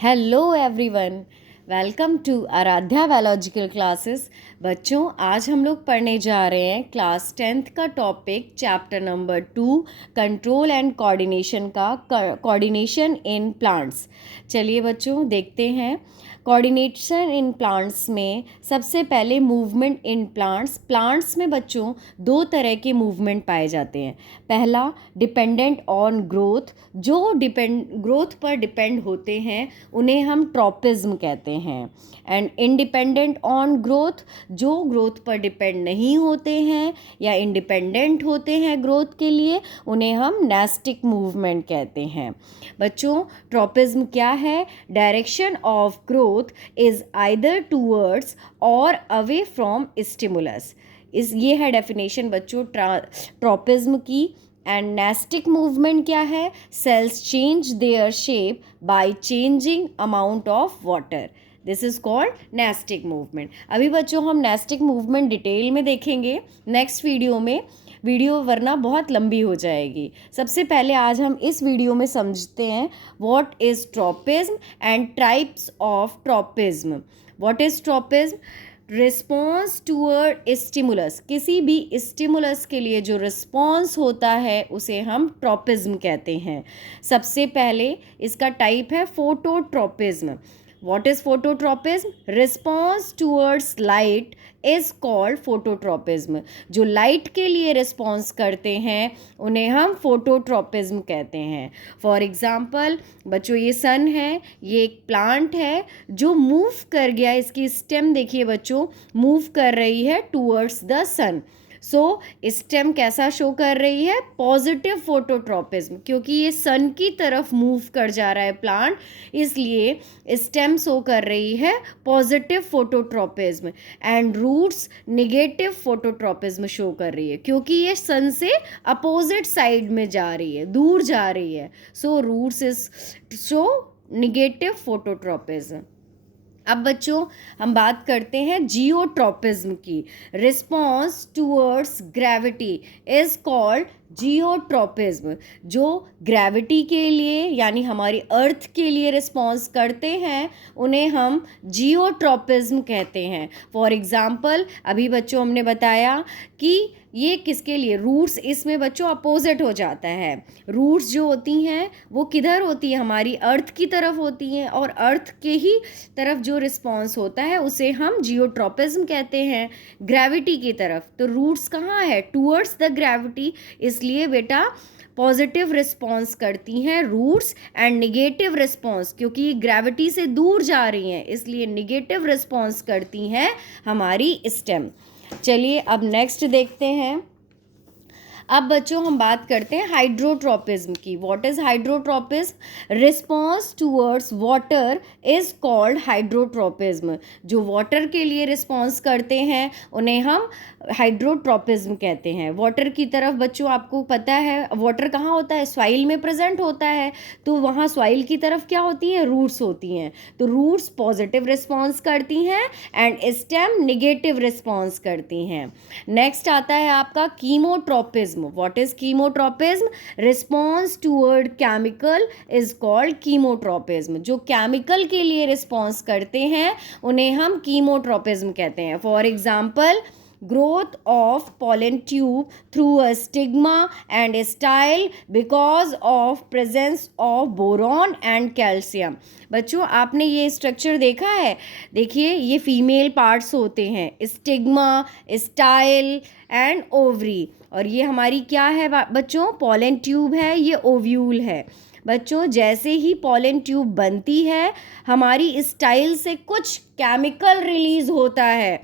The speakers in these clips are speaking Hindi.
Hello everyone, welcome to Aaradhya biological classes. बच्चों, आज हम लोग पढ़ने जा रहे हैं क्लास 10th का topic chapter number 2 control and coordination का कोऑर्डिनेशन इन प्लांट्स। चलिए बच्चों देखते हैं। कोऑर्डिनेशन इन प्लांट्स में सबसे पहले मूवमेंट इन प्लांट्स में बच्चों दो तरह के मूवमेंट पाए जाते हैं। पहला डिपेंडेंट ऑन ग्रोथ, जो ग्रोथ पर डिपेंड होते हैं उन्हें हम ट्रॉपिज्म कहते हैं। एंड इंडिपेंडेंट ऑन ग्रोथ, जो ग्रोथ पर डिपेंड नहीं होते हैं या इंडिपेंडेंट होते हैं ग्रोथ के लिए, उन्हें हम नेस्टिक मूवमेंट कहते हैं। बच्चों, ट्रॉपिज्म क्या है? Direction of growth is either towards और अवे फ्रॉम स्टिमुलस। ये है डेफिनेशन बच्चों ट्रॉपिज्म की। एंड नेस्टिक मूवमेंट क्या है? Cells change their shape by changing amount of water. This is called nastic movement. अभी बच्चों हम नेस्टिक मूवमेंट डिटेल में देखेंगे नेक्स्ट वीडियो में, वरना बहुत लंबी हो जाएगी। सबसे पहले आज हम इस वीडियो में समझते हैं what is tropism and types of tropism. What is tropism? Response toward stimulus, किसी भी स्टिमुलस के लिए जो रिस्पॉन्स होता है उसे हम ट्रॉपिज्म कहते हैं। सबसे पहले इसका टाइप है phototropism. What is phototropism? Response towards light is called phototropism. जो लाइट के लिए रिस्पॉन्स करते हैं उन्हें हम फोटोट्रॉपिज्म कहते हैं। फॉर एग्जाम्पल बच्चों, ये सन है, ये एक प्लांट है जो मूव कर गया, इसकी स्टेम देखिए बच्चों, मूव कर रही है towards the sun. So stem कैसा शो कर रही है? पॉजिटिव फोटोट्रॉपिज्म, क्योंकि ये सन की तरफ मूव कर जा रहा है प्लांट, इसलिए स्टेम शो कर रही है positive phototropism. And roots negative phototropism show कर रही है, क्योंकि ये सन से अपोजिट साइड में जा रही है, दूर जा रही है। So roots is show negative phototropism. अब बच्चों हम बात करते हैं जियोट्रॉपिज्म की। Response towards gravity is called geotropism. जो ग्रेविटी के लिए यानी हमारी अर्थ के लिए रिस्पॉन्स करते हैं उन्हें हम जियोट्रॉपिज्म कहते हैं। फॉर एग्जाम्पल अभी बच्चों हमने बताया कि ये किसके लिए? रूट्स इसमें बच्चों अपोजिट हो जाता है। रूट्स जो होती हैं वो किधर होती है? हमारी अर्थ की तरफ होती हैं, और अर्थ के ही तरफ जो रिस्पॉन्स होता है उसे हम जियोट्रॉपिज्म कहते हैं, ग्रेविटी की तरफ। तो रूट्स कहाँ है? टूवर्ड्स द ग्रेविटी, इसलिए बेटा पॉजिटिव रिस्पॉन्स करती हैं रूट्स। एंड निगेटिव रिस्पॉन्स, क्योंकि ये ग्रेविटी से दूर जा रही हैं इसलिए निगेटिव रिस्पॉन्स करती हैं हमारी स्टेम। चलिए अब नेक्स्ट देखते हैं। अब बच्चों हम बात करते हैं हाइड्रोट्रॉपिज्म की। What is hydrotropism? Response towards water is called hydrotropism. जो वाटर के लिए रिस्पॉन्स करते हैं उन्हें हम हाइड्रोट्रॉपिज्म कहते हैं। वाटर की तरफ बच्चों आपको पता है वाटर कहाँ होता है? सॉइल में प्रेजेंट होता है, तो वहाँ सॉइल की तरफ क्या होती हैं? रूट्स होती हैं। तो रूट्स पॉजिटिव रिस्पॉन्स करती हैं एंड स्टेम निगेटिव रिस्पॉन्स करती हैं। नेक्स्ट आता है आपका chemotropism. What is chemotropism? Response toward chemical is called chemotropism. जो केमिकल के लिए रिस्पॉन्स करते हैं उन्हें हम कीमोट्रॉपिज्म कहते हैं। For example growth of pollen tube through a stigma and style because of presence of boron and calcium. बच्चों आपने ये स्ट्रक्चर देखा है? देखिए ये फीमेल पार्ट्स होते हैं, स्टिग्मा, स्टाइल एंड ओवरी। और ये हमारी क्या है बच्चों? पॉलन ट्यूब है, ये ओव्यूल है। बच्चों जैसे ही पॉलन ट्यूब बनती है हमारी स्टाइल से कुछ केमिकल रिलीज होता है,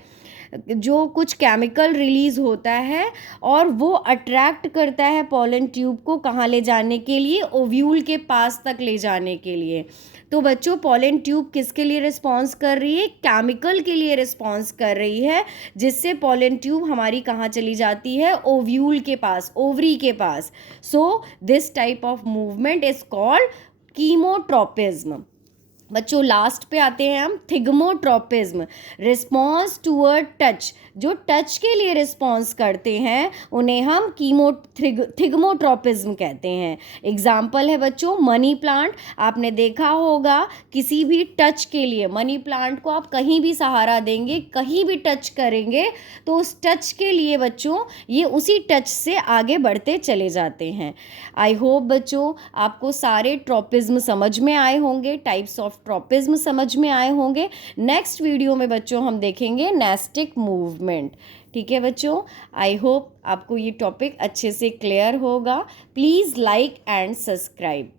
जो कुछ केमिकल रिलीज होता है और वो अट्रैक्ट करता है पॉलन ट्यूब को कहाँ ले जाने के लिए? ओव्यूल के पास तक ले जाने के लिए। तो बच्चों पॉलन ट्यूब किसके लिए रिस्पॉन्स कर रही है? केमिकल के लिए रिस्पॉन्स कर रही है, जिससे पॉलन ट्यूब हमारी कहाँ चली जाती है? ओव्यूल के पास, ओवरी के पास। So this type of movement is called chemotropism. बच्चों लास्ट पे आते हैं हम थिग्मोट्रॉपिज्म। रिस्पॉन्स टूवर्ड टच, जो टच के लिए रिस्पॉन्स करते हैं उन्हें हम थिगमोट्रोपिज्म कहते हैं। एग्जाम्पल है बच्चों मनी प्लांट। आपने देखा होगा किसी भी टच के लिए मनी प्लांट को आप कहीं भी सहारा देंगे, कहीं भी टच करेंगे तो उस टच के लिए बच्चों ये उसी टच से आगे बढ़ते चले जाते हैं। आई होप बच्चों आपको सारे ट्रोपिज्म समझ में आए होंगे, टाइप्स ऑफ ट्रोपिज्म समझ में आए होंगे। नेक्स्ट वीडियो में बच्चों हम देखेंगे नेस्टिक मूवमेंट। ठीक है बच्चों, आई होप आपको ये टॉपिक अच्छे से क्लियर होगा। Please like and subscribe.